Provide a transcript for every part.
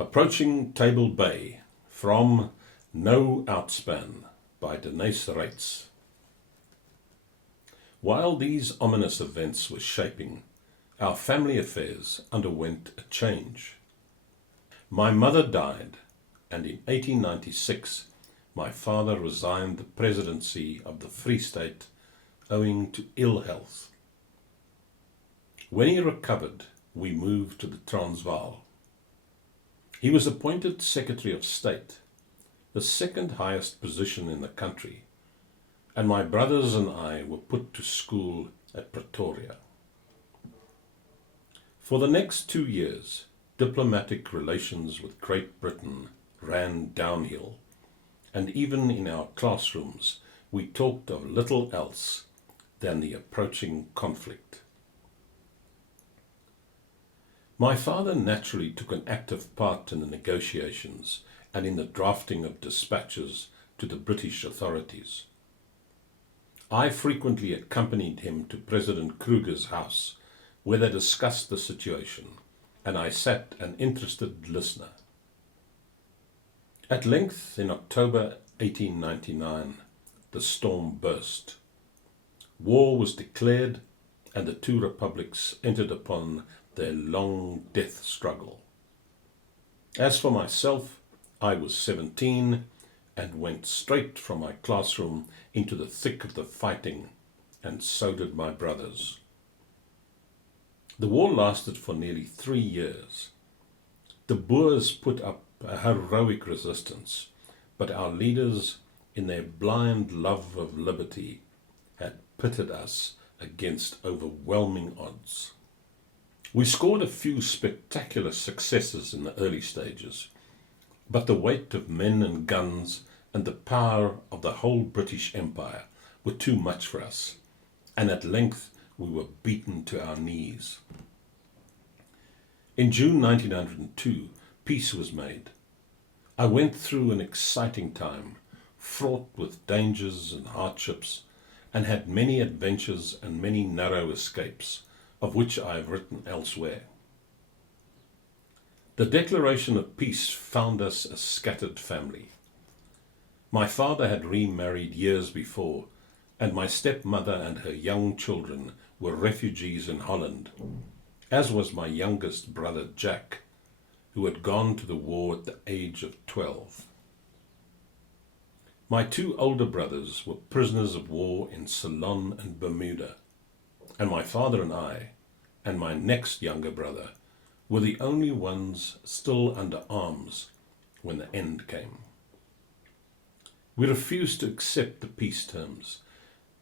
Approaching Table Bay from No Outspan by Deneys Reitz. While these ominous events were shaping, our family affairs underwent a change. My mother died, and in 1896 my father resigned the presidency of the Free State owing to ill health. When he recovered, we moved to the Transvaal. He was appointed Secretary of State, the second highest position in the country, and my brothers and I were put to school at Pretoria. For the next 2 years, diplomatic relations with Great Britain ran downhill, and even in our classrooms we talked of little else than the approaching conflict. My father naturally took an active part in the negotiations and in the drafting of dispatches to the British authorities. I frequently accompanied him to President Kruger's house, where they discussed the situation, and I sat an interested listener. At length, in October 1899, the storm burst. War was declared, and the two republics entered upon their long death struggle. As for myself, I was 17 and went straight from my classroom into the thick of the fighting, and so did my brothers. The war lasted for nearly 3 years. The Boers put up a heroic resistance, but our leaders, in their blind love of liberty, had pitted us against overwhelming odds. We scored a few spectacular successes in the early stages, but the weight of men and guns and the power of the whole British Empire were too much for us, and at length we were beaten to our knees. In June 1902, peace was made. I went through an exciting time, fraught with dangers and hardships, and had many adventures and many narrow escapes, of which I have written elsewhere. The declaration of peace found us a scattered family. My father had remarried years before, and my stepmother and her young children were refugees in Holland, as was my youngest brother Jack, who had gone to the war at the age of 12. My 2 older brothers were prisoners of war in Ceylon and Bermuda, and my father and I, and my next younger brother, were the only ones still under arms when the end came. We refused to accept the peace terms,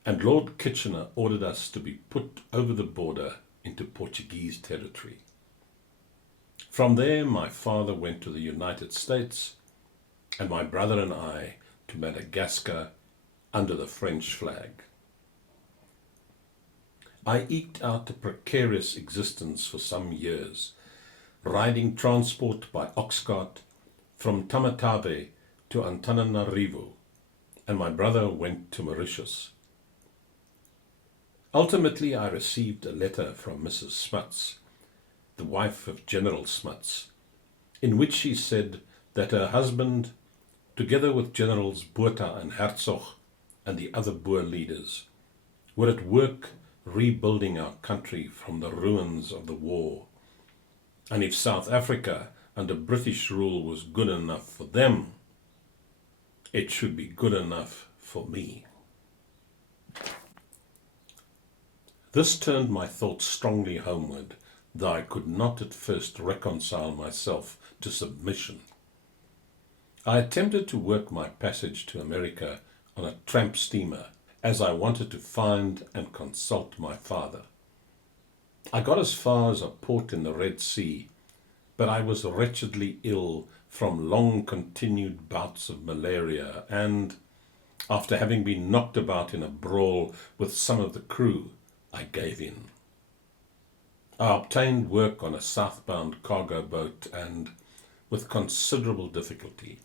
and Lord Kitchener ordered us to be put over the border into Portuguese territory. From there, my father went to the United States, and my brother and I to Madagascar under the French flag. I eked out a precarious existence for some years, riding transport by oxcart from Tamatave to Antananarivo, and my brother went to Mauritius. Ultimately, I received a letter from Mrs. Smuts, the wife of General Smuts, in which she said that her husband, together with Generals Botha and Hertzog and the other Boer leaders, were at work rebuilding our country from the ruins of the war, and if South Africa under British rule was good enough for them, it should be good enough for me. This turned my thoughts strongly homeward, though I could not at first reconcile myself to submission. I attempted to work my passage to America on a tramp steamer, as I wanted to find and consult my father. I got as far as a port in the Red Sea, but I was wretchedly ill from long continued bouts of malaria, and, after having been knocked about in a brawl with some of the crew, I gave in. I obtained work on a southbound cargo boat and, with considerable difficulty,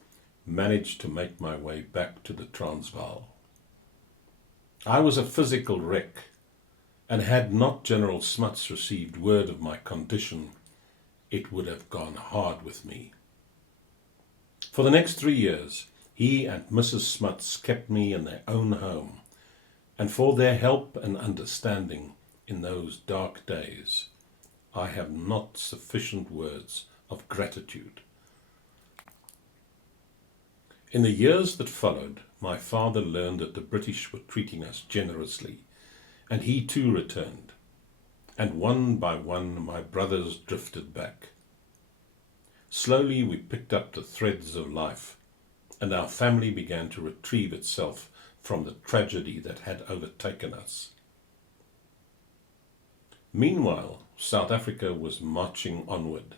managed to make my way back to the Transvaal. I was a physical wreck, and had not General Smuts received word of my condition, it would have gone hard with me. For the next 3 years, he and Mrs. Smuts kept me in their own home, and for their help and understanding in those dark days, I have not sufficient words of gratitude. In the years that followed, my father learned that the British were treating us generously, and he too returned, and one by one my brothers drifted back. Slowly we picked up the threads of life, and our family began to retrieve itself from the tragedy that had overtaken us. Meanwhile, South Africa was marching onward.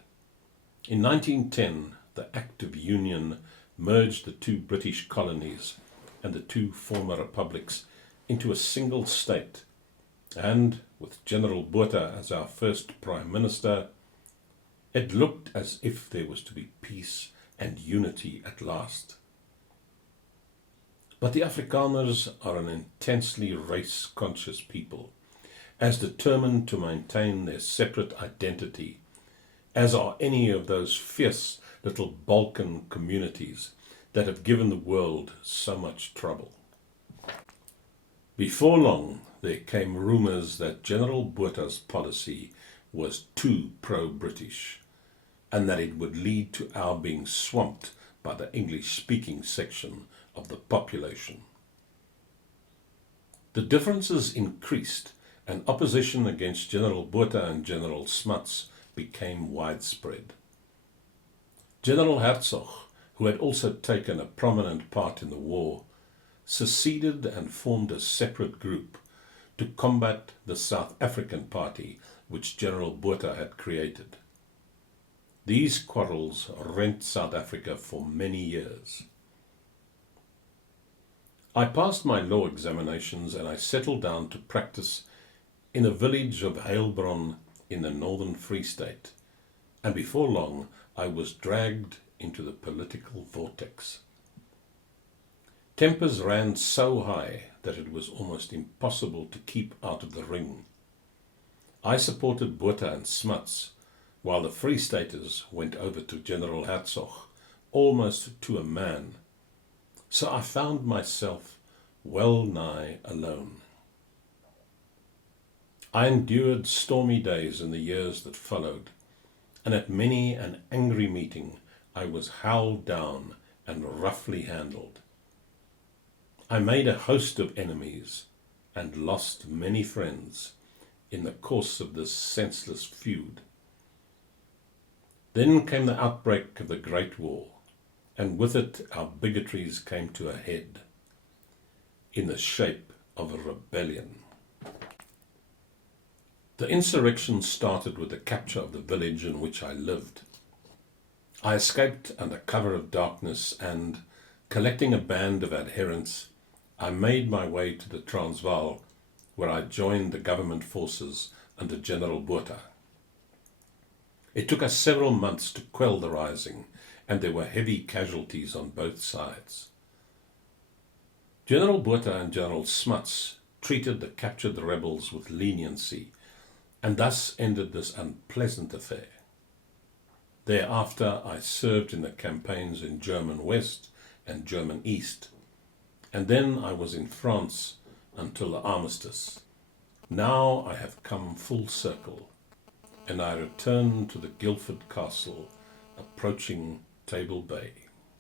In 1910, the Act of Union merged the two British colonies and the two former republics into a single state, and with General Botha as our first Prime Minister, it looked as if there was to be peace and unity at last. But the Afrikaners are an intensely race-conscious people, as determined to maintain their separate identity as are any of those fierce little Balkan communities that have given the world so much trouble. Before long, there came rumours that General Botha's policy was too pro-British, and that it would lead to our being swamped by the English-speaking section of the population. The differences increased, and opposition against General Botha and General Smuts became widespread. General Hertzog, who had also taken a prominent part in the war, seceded and formed a separate group to combat the South African Party which General Botha had created. These quarrels rent South Africa for many years. I passed my law examinations and I settled down to practice in a village of Heilbron in the Northern Free State, and before long I was dragged into the political vortex. Tempers ran so high that it was almost impossible to keep out of the ring. I supported Botha and Smuts, while the Free Staters went over to General Hertzog, almost to a man. So I found myself well nigh alone. I endured stormy days in the years that followed, and at many an angry meeting I was howled down and roughly handled. I made a host of enemies and lost many friends in the course of this senseless feud. Then came the outbreak of the Great War, and with it our bigotries came to a head, in the shape of a rebellion. The insurrection started with the capture of the village in which I lived. I escaped under cover of darkness and, collecting a band of adherents, I made my way to the Transvaal, where I joined the government forces under General Botha. It took us several months to quell the rising, and there were heavy casualties on both sides. General Botha and General Smuts treated the captured rebels with leniency, and thus ended this unpleasant affair. Thereafter I served in the campaigns in German West and German East, and then I was in France until the armistice. Now I have come full circle, and I return to the Guildford Castle, approaching Table Bay.